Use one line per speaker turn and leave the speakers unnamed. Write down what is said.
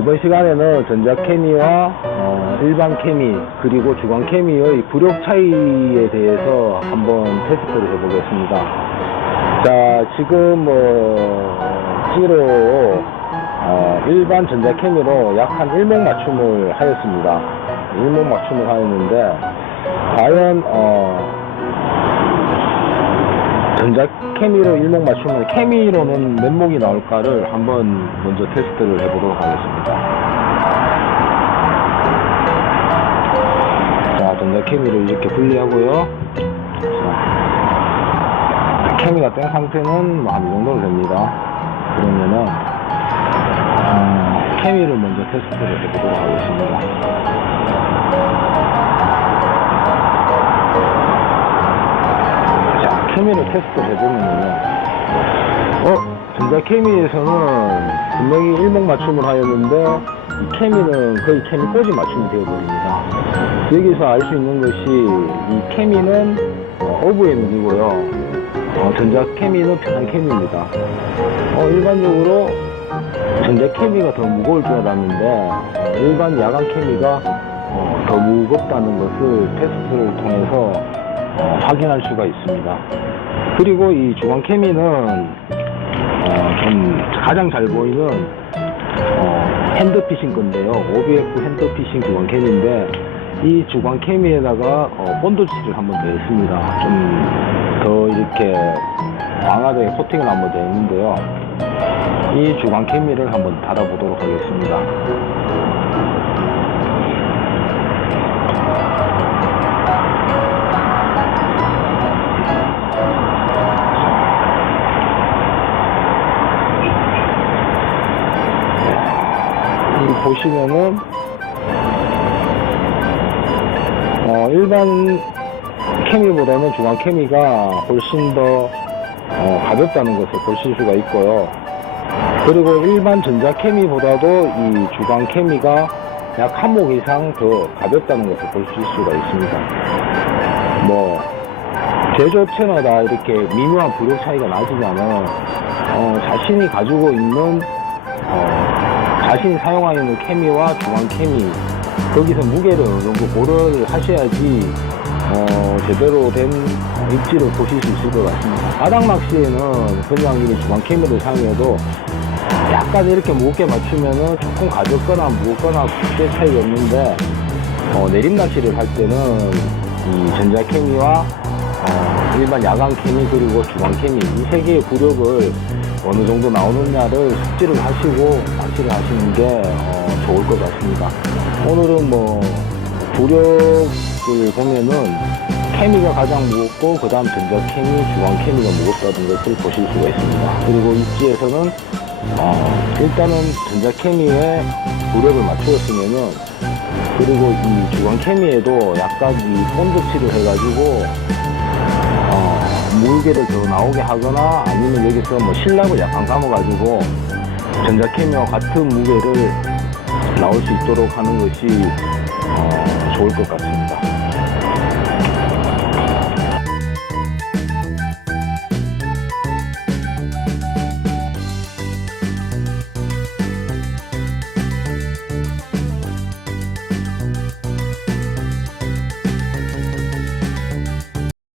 이번 시간에는 전자케미와 어, 일반 케미 그리고 주광 케미의 부력 차이에 대해서 한번 테스트를 해보겠습니다. 자 지금 뭐 G로 어, 일반 전자케미로 약 한 일목 맞춤을 하였습니다. 일목 맞춤을 하였는데 과연 어, 전자 케미로 일목 맞추면 케미로는 몇 목이 나올까를 한번 먼저 테스트를 해보도록 하겠습니다. 자, 전자 케미를 이렇게 분리하고요. 자, 케미가 뗀 상태는 뭐한이 정도로 됩니다. 그러면은 음, 케미를 먼저 테스트를 해보도록 하겠습니다. 케미를 테스트를 해보면요. 어, 전자 케미에서는 분명히 일목 맞춤을 하였는데, 이 케미는 거의 케미 꽂이 맞춤이 되어버립니다. 여기서 알 수 있는 것이, 이 케미는 어, 오브엠이고요. 어, 전자 케미는 편한 케미입니다. 어, 일반적으로 전자 케미가 더 무거울 줄 알았는데, 어, 일반 야간 케미가 어, 더 무겁다는 것을 테스트를 통해서 어, 확인할 수가 있습니다. 그리고 이 주광 케미는 어, 좀 가장 잘 보이는 어, 핸드피싱 건데요. OBF 핸드피싱 주광 케미인데 이 주광 케미에다가 어, 본드칠을 한번 더 했습니다. 좀 더 이렇게 강하게 코팅을 한번 더 했는데요. 이 주광 케미를 한번 달아보도록 하겠습니다. 보시면은 어, 일반 케미보다는 중앙 케미가 훨씬 더 어, 가볍다는 것을 보실 수가 있고요. 그리고 일반 전자 케미보다도 이 주광 케미가 약 한 목 이상 더 가볍다는 것을 보실 수가 있습니다. 뭐 제조업체마다 이렇게 미묘한 부력 차이가 나지만은 어, 자신이 가지고 있는 어, 자신이 사용하고 있는 케미와 중앙 케미 거기서 무게를 어느 정도 고려를 하셔야지 어, 제대로 된 입지를 보실 수 있을 것 같습니다. 바닥막 시에는 그냥 이 중앙 케미를 사용해도 약간 이렇게 무겁게 맞추면은 조금 가볍거나 무겁거나 크게 차이가 없는데 어, 내림 낚시를 할 때는 이 전자 케미와 어, 일반 야간 케미 그리고 주광 케미 이 세 개의 구력을 어느 정도 나오느냐를 숙지를 하시고 낚시를 하시는 게 어, 좋을 것 같습니다. 오늘은 뭐 구력을 보면은 케미가 가장 무겁고 그 다음 전자 케미, 주광 케미가 무겁다는 것을 보실 수가 있습니다. 그리고 입지에서는 어, 일단은 전자 케미에 구력을 맞추었으면은 그리고 이 주광 케미에도 약간 이 본드칠을 해가지고 어, 무게를 더 나오게 하거나 아니면 여기서 뭐 실납을 약간 감아가지고 전자 케미와 같은 무게를 나올 수 있도록 하는 것이 어, 좋을 것 같습니다.